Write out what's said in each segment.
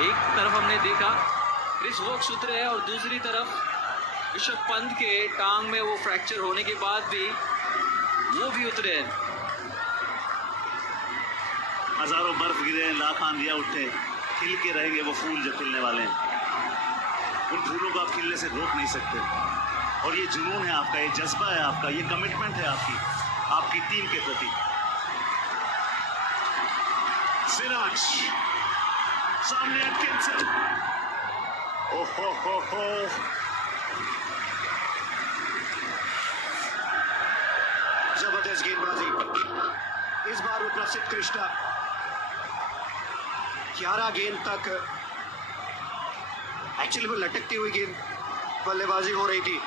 एक तरफ हमने देखा क्रिस वोक्स उतरे हैं और दूसरी तरफ ऋषभ पंत के टांग में वो फ्रैक्चर होने के बाद भी वो भी उतरे हैं। हजारों बर्फ गिरे, लाख आंधियां उठे, खिल के रहेंगे वो फूल जो खिलने वाले हैं। उन फूलों को आप खिलने से रोक नहीं सकते। और ये जुनून है आपका, ये जज्बा है आपका, ये कमिटमेंट है आपकी टीम के प्रति। सिराज सामने एटकिंसन, ओहो हो। जबरदस्त गेंदबाजी इस बार प्रसिद्ध कृष्णा। 11 गेंद तक एक्चुअली वो लटकती हुई गेंद बल्लेबाजी हो रही थी।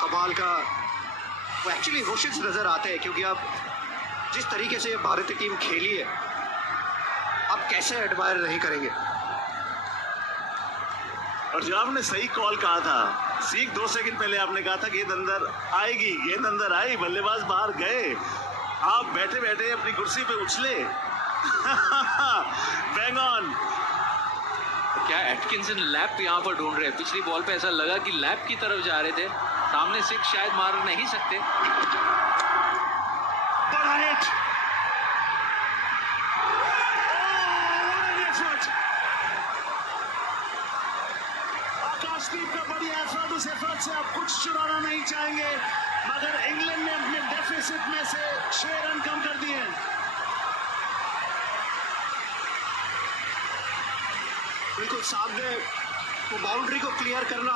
कमाल का वो एक्चुअली इमोशंस नजर आते हैं, क्योंकि आप जिस तरीके से भारतीय टीम खेली है आप कैसे एडमायर नहीं करेंगे। और जो आपने सही कॉल कहा था, ठीक 2 सेकंड पहले आपने कहा था गेंद अंदर आएगी, गेंद अंदर आई, बल्लेबाज बाहर गए, आप बैठे बैठे अपनी कुर्सी पे उछले। Bang on. क्या एटकिंसन लैप यहाँ पर ढूंढ रहे हैं? पिछली बॉल पे ऐसा लगा कि लैप की तरफ जा रहे थे, सामने से शायद मार नहीं सकते। बड़ा हिट। आकाशदीप का बढ़िया एफर्ट, उस एफर्ट से आप कुछ चुराना नहीं चाहेंगे, मगर इंग्लैंड ने अपने डेफिसिट में से 6 रन कम कर दिए। बिल्कुल सामने वो बाउंड्री को क्लियर करना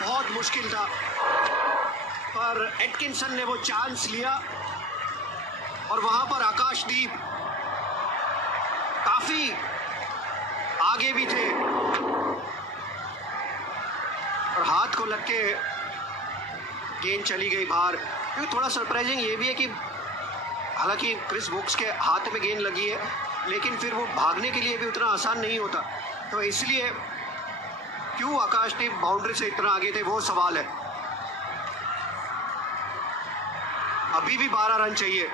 बहुत मुश्किल था, पर एटकिंसन ने वो चांस लिया और वहां पर आकाशदीप काफी आगे भी थे और हाथ को लग के गेंद चली गई बाहर। क्योंकि थोड़ा सरप्राइजिंग ये भी है कि हालांकि क्रिस वोक्स के हाथ में गेंद लगी है, लेकिन फिर वो भागने के लिए भी उतना आसान नहीं होता, तो इसलिए क्यों आकाशदीप बाउंड्री से इतना आगे थे वो सवाल है। अभी भी 12 रन चाहिए,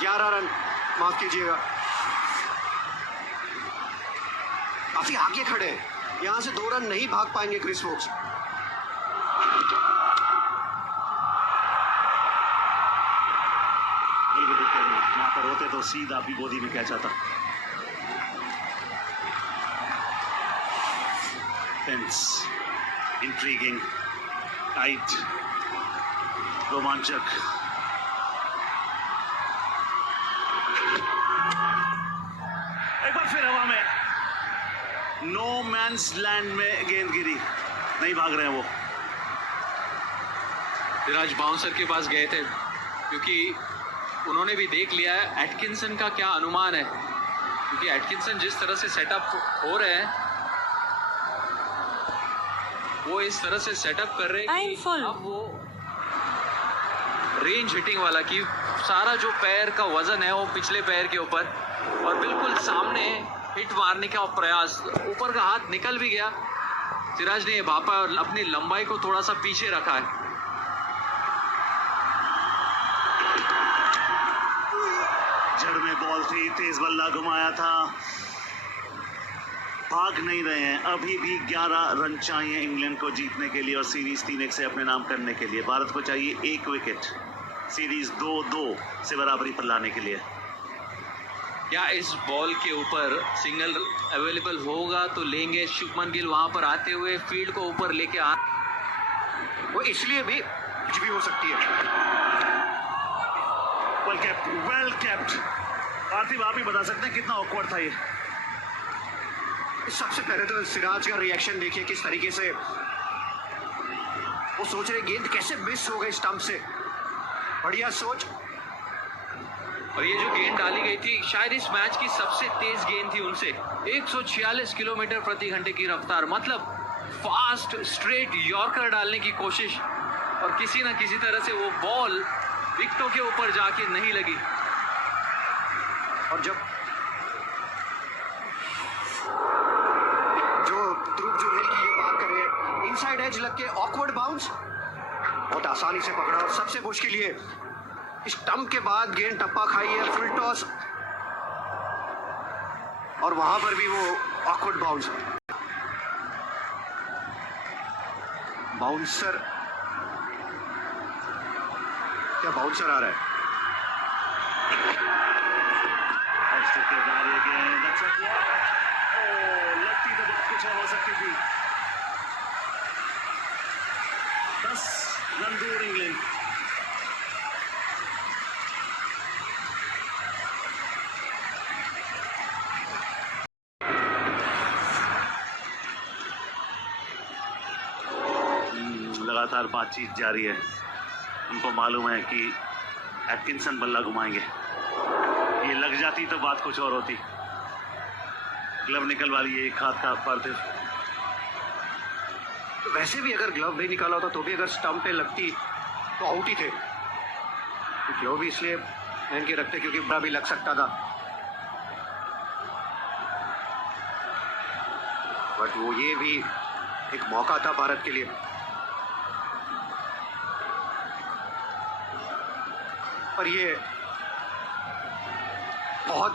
11 रन माफ कीजिएगा। काफी आगे खड़े हैं, यहां से 2 रन नहीं भाग पाएंगे क्रिस वोक्स। वहां पर होते तो सीधा आपकी गोदी में कैच आता। टेंस, इंट्रीगिंग, टाइट, रोमांचक। एक बार फिर हवा में, नो मैंस लैंड में गेंद गिरी, नहीं भाग रहे हैं वो। सिराज बाउंसर के पास गए थे क्योंकि उन्होंने भी देख लिया है एटकिंसन का क्या अनुमान है, क्योंकि एटकिंसन जिस तरह से सेटअप हो रहे हैं वो इस तरह से सेटअप कर रहे हैं कि अब वो रेंज हिटिंग वाला कि सारा जो पैर का वजन है वो पिछले पैर के ऊपर और बिल्कुल सामने हिट मारने का प्रयास, ऊपर का हाथ निकल भी गया। सिराज ने भापा और अपनी लंबाई को थोड़ा सा पीछे रखा है। जड़ में बॉल थी, तेज बल्ला घुमाया था, भाग नहीं रहे हैं। अभी भी 11 रन चाहिए इंग्लैंड को जीतने के लिए और सीरीज 3-1 से अपने नाम करने के लिए। भारत को चाहिए 1 विकेट सीरीज 2-2 से बराबरी पर लाने के लिए। क्या इस बॉल के ऊपर सिंगल अवेलेबल होगा तो लेंगे? शुभमन गिल वहां पर आते हुए फील्ड को ऊपर लेके आ, वो इसलिए भी कुछ भी हो सकती है। Well kept. पार्थिव आप ही बता सकते हैं कितना ऑकवर्ड था ये? सबसे पहले तो सिराज का रिएक्शन देखिए, किस तरीके से वो सोच रहे गेंद कैसे मिस हो गई स्टंप से। बढ़िया सोच। और ये जो गेंद डाली गई थी शायद इस मैच की सबसे तेज गेंद थी उनसे। 146 किलोमीटर प्रति घंटे की रफ्तार, मतलब फास्ट स्ट्रेट यॉर्कर डालने की कोशिश और किसी ना किसी तरह से वो बॉल विकेटों के ऊपर जाके नहीं लगी। और जब जो ध्रुव जुरेल की ये बात करें, इनसाइड एज लग के ऑकवर्ड बाउंस बहुत आसानी से पकड़ा और सबसे मुश्किल ये स्टंप के बाद गेंद टप्पा खाई है, फुल टॉस, और वहां पर भी वो ऑकवर्ड बाउंसर, क्या बाउंसर आ रहा है? लगती तो बहुत कुछ हो सकती थी। 10 रन दूर इंग्लैंड। लगातार बातचीत जारी है। उनको मालूम है कि एटकिंसन बल्ला घुमाएंगे। ये लग जाती तो बात कुछ और होती। ग्लव निकल वाली है, एक हाथ का पार्थिव। तो वैसे भी अगर ग्लव नहीं निकाला होता तो भी अगर स्टंप पे लगती तो आउट ही थे। तो ग्लव भी इसलिए पहन के रखते क्योंकि बुरा भी लग सकता था, बट वो ये भी एक मौका था भारत के लिए। पर ये बहुत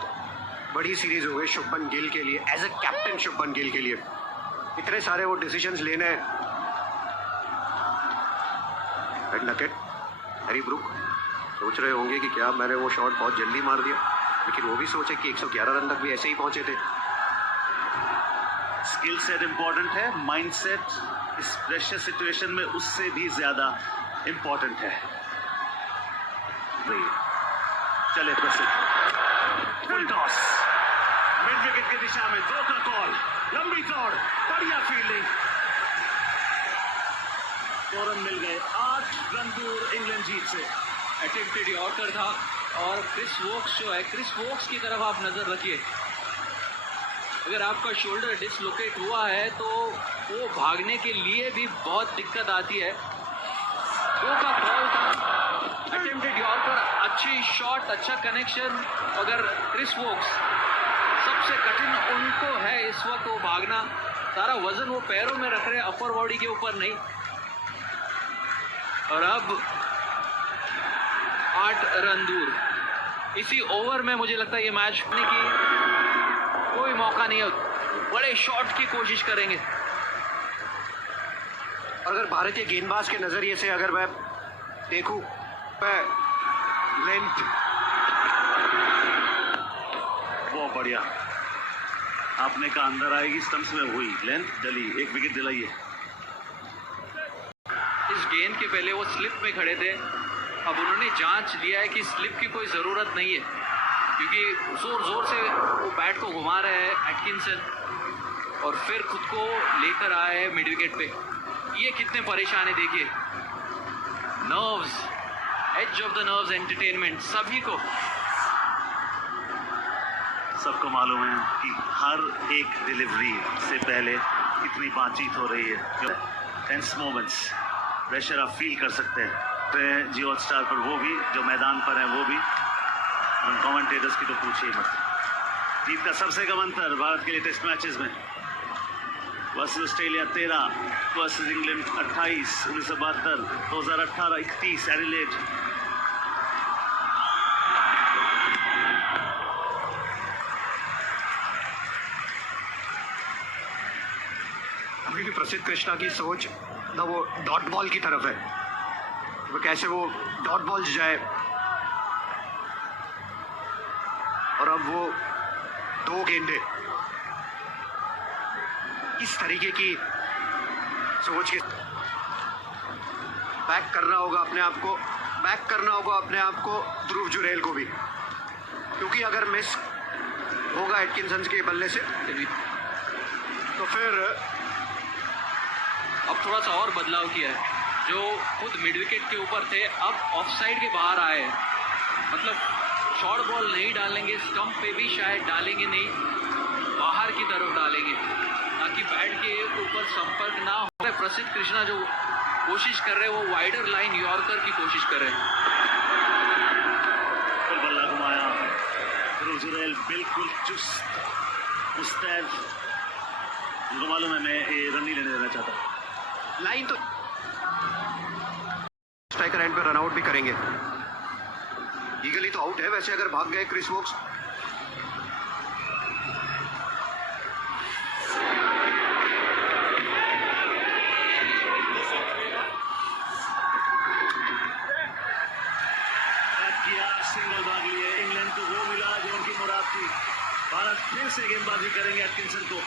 बड़ी सीरीज हो गई शुभमन गिल के लिए, as a captain Shubman Gill के लिए। इतने सारे वो डिसीजंस लेने, नकेट हैरी ब्रूक सोच रहे होंगे कि क्या मैंने वो शॉट बहुत जल्दी मार दिया, लेकिन वो भी सोचे कि 111 रन तक भी ऐसे ही पहुंचे थे। स्किल सेट इंपॉर्टेंट है, माइंडसेट इस प्रेशर सिचुएशन में उससे भी ज्यादा इंपॉर्टेंट है। चले प्रसिद्ध फुल टॉस, मिड विकेट की दिशा में 2 का कॉल, लंबी दौड़, बढ़िया फील्डिंग, 2 रन मिल गए। 8 रन दूर इंग्लैंड जीत से। अटेम्प्टेड यॉर्कर था, और क्रिस वोक्स जो है, क्रिस वोक्स की तरफ आप नजर रखिए। अगर आपका शोल्डर डिसलोकेट हुआ है तो वो भागने के लिए भी बहुत दिक्कत आती है। 2 का कॉल था, अटेम्प्टेड यॉर्कर, अच्छी शॉट, अच्छा कनेक्शन। अगर क्रिस वोक्स, सबसे कठिन उनको है इस वक्त वो भागना, सारा वजन वो पैरों में रख रहे हैं, अपर बॉडी के ऊपर नहीं। और अब 8 रन दूर। इसी ओवर में मुझे लगता है ये मैच होने की कोई मौका नहीं है, बड़े शॉट की कोशिश करेंगे। अगर भारतीय गेंदबाज के नजरिए से अगर मैं देखूं, लेंथ बहुत बढ़िया, आपने कहा अंदर आएगी, स्टंप्स में हुई, लेंथ डली, 1 विकेट दिलाई है। इस गेंद के पहले वो स्लिप में खड़े थे, अब उन्होंने जांच लिया है कि स्लिप की कोई ज़रूरत नहीं है, क्योंकि जोर जोर से वो बैट को घुमा रहे हैं एटकिंसन, और फिर खुद को लेकर आए हैं मिड विकेट पे। ये कितने परेशान है देखिए। Nerves, edge of the nerves entertainment सभी को। सबको मालूम है कि हर एक डिलीवरी से पहले कितनी बातचीत हो रही है। जो टेंस मोमेंट्स, प्रेशर आप फील कर सकते हैं। जियो हॉटस्टार पर वो भी, जो मैदान पर हैं वो भी, उन कमेंटेटर्स की तो पूछिए मत। जीत का सबसे कम अंतर भारत के लिए टेस्ट मैचेस में versus Australia 13, versus England 28, 1972, 2018, 31 Adelaide. अभी भी प्रसिद्ध कृष्णा की सोच ना वो डॉट बॉल की तरफ है, वो कैसे वो डॉट बॉल जाए, और अब वो 2 गेंदे किस तरीके की सोच के बैक करना होगा अपने आप को, बैक करना होगा अपने आप को ध्रुव जुरेल को भी, क्योंकि अगर मिस होगा एटकिंसन के बल्ले से तो फिर अब थोड़ा सा और बदलाव किया है, जो खुद मिड विकेट के ऊपर थे अब ऑफ साइड के बाहर आए हैं। मतलब शॉर्ट बॉल नहीं डालेंगे, स्टंप पे भी शायद डालेंगे नहीं, बाहर की तरफ डालेंगे ताकि बैट के ऊपर संपर्क ना हो। प्रसिद्ध कृष्णा जो कोशिश कर रहे हैं वो वाइडर लाइन यॉर्कर की कोशिश कर रहे हैं। बल्ला घुमाया, ध्रुव जुरेल बिल्कुल चुस्त मुस्तैद। उनको मालूम है मैं ये रन नहीं लेने देना चाहता। लाइन तो स्ट्राइकर एंड पे रन आउट भी करेंगे। लीगली तो आउट है वैसे अगर भाग गए क्रिस वोक्स। सिंगल भाग लिए, इंग्लैंड को वो मिला जो उनकी मुराद थी। भारत फिर से गेंदबाजी करेंगे एटकिंसन को।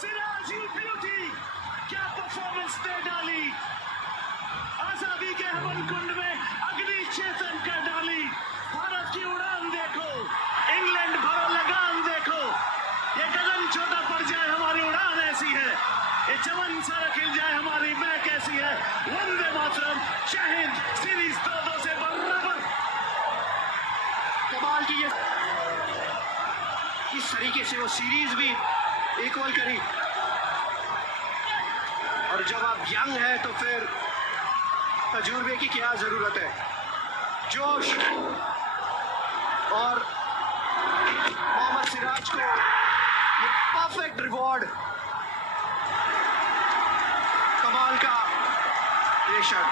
सिराज यू ब्यूटी, क्या परफॉर्मेंस दे डाली। आजादी के हवन कुंड में अग्नि चेतन कर डाली। भारत की उड़ान देखो, इंग्लैंड भरो लगान देखो। ये गगन छोटा पड़ जाए हमारी उड़ान ऐसी है, ये चमन सारा खिल जाए हमारी महक ऐसी है। वंदे मातरम, जय हिंद। सीरीज 2-2 से बराबर। कमाल की ये इस तरीके से वो सीरीज भी इक्वल करी। और जब आप यंग है तो फिर तजुर्बे की क्या जरूरत है, जोश। और मोहम्मद सिराज को ये परफेक्ट रिवॉर्ड, कमाल का ये शॉट।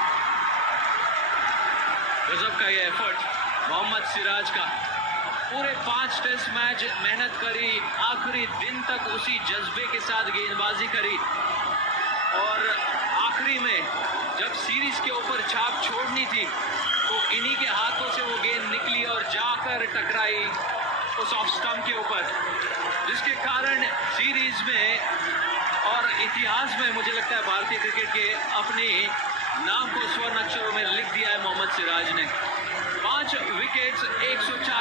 गजब का ये एफर्ट मोहम्मद सिराज का। पूरे 5 टेस्ट मैच मेहनत करी, आखिरी दिन तक उसी जज्बे के साथ गेंदबाजी करी और आखिरी में जब सीरीज के ऊपर छाप छोड़नी थी तो इन्हीं के हाथों से वो गेंद निकली और जाकर टकराई उस ऑफ स्टंप के ऊपर, जिसके कारण सीरीज में और इतिहास में मुझे लगता है भारतीय क्रिकेट के अपने नाम को स्वर्ण अक्षरों में लिख दिया है मोहम्मद सिराज ने। 5 विकेट्स, 104